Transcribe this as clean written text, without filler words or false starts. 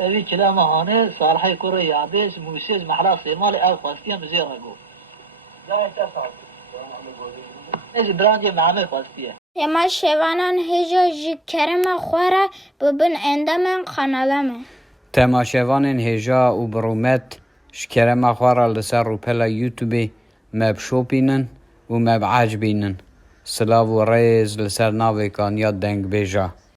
أبي كلام هاني صالح يكون يعبس موسيز محلا سيمالي أو خاصية مزيرقو. لا تصعد. إيش برانجي معنا خاصية. يما شوانان هجا جكرم خوارا ببن عندما قنالمه. تما شوانان هجا و برومت شكرم خوارا لسر روبلا يوتيوبي مب شوبينن و مب عجبينن. سلاو و ريز لسر ناوي كان ياد دنگ بيجا.